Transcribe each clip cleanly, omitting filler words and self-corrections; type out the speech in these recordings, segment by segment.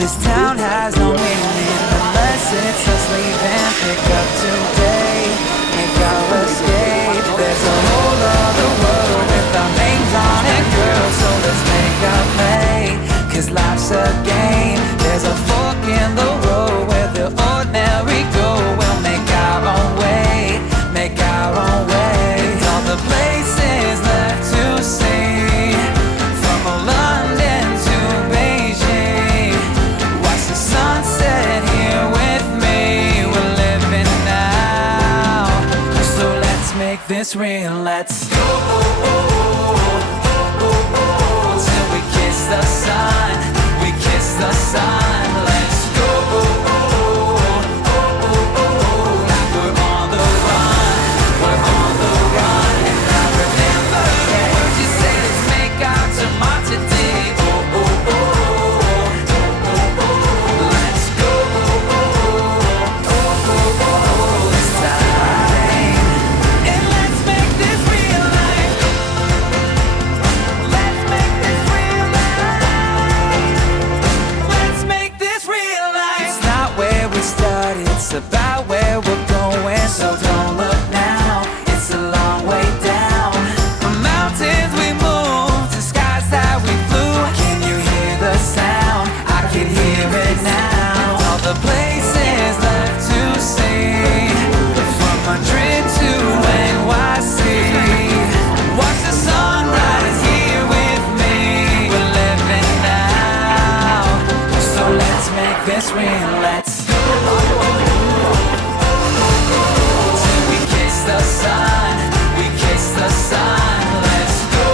This town has no meaning unless it's us leaving. Pick up today, make our escape. There's a whole other world with our names on it, girl. So let's make our play, 'cause life's a game. There's a fork in the road where the ordinary go. We'll make our own way, make our own way. All the places left to see, from London to Beijing. Watch the sunset here with me. We're living now, so let's make this real. Let's go till we kiss the sun. We kiss the sun. Let's go. Like we're on the run. We're on the run. And I remember the words you said. Let's make our tomorrow today. Let's go. This time. And let's make this real life. Let's make this real life. Let's make this real life. It's not where we started, it's about where we're going. So don't look now, it's a long way down. From mountains we moved to skies that we flew. Can you hear the sound? I can hear it now. All the places left to see, from Madrid to NYC. Watch the sunrise here with me. We're living now, so let's make this real. Let's till we kiss the sun. We kiss the sun. Let's go.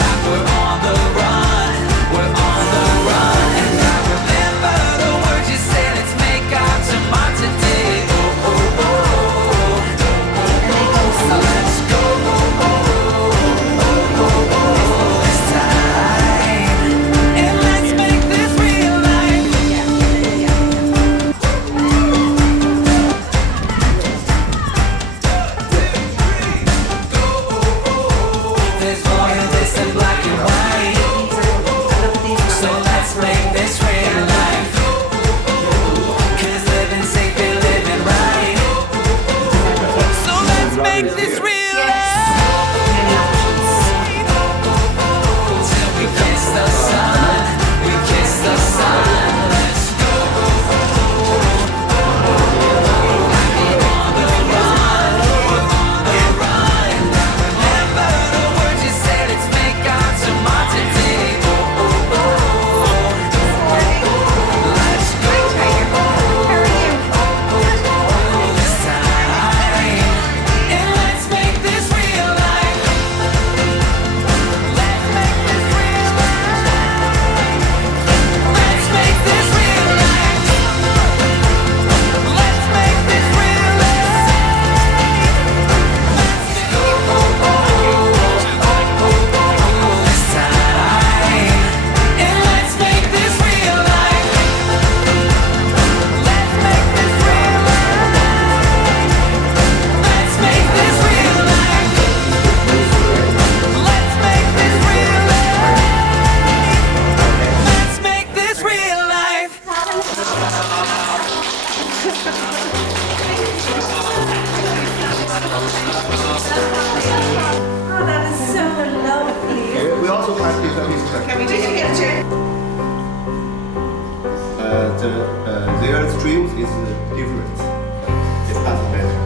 Like we're on the run. We're on the run. And I remember the words you said. Let's make our tomorrow today. Let's go. This time. And let's make this real life. There's more to this than black and white. So let's make this real life. 'Cause living safe and living right. So let's make this real life. Till we kiss the sun. We kiss the sun. Let's go. Like we're on the run. We're on the run. And I remember the words you said. Let's make our tomorrow today. Let's go. This time. And let's make this real life. Let's make this real life. Let's make this real life. Let's make this real life. Let's go. This time. And let's make this real life. Let's make this real life. Let's make this real life. Let's make this real life. Let's make this real life. Oh, that is so lovely. We also have this. Can we take a picture? Their streams is different. It's not better.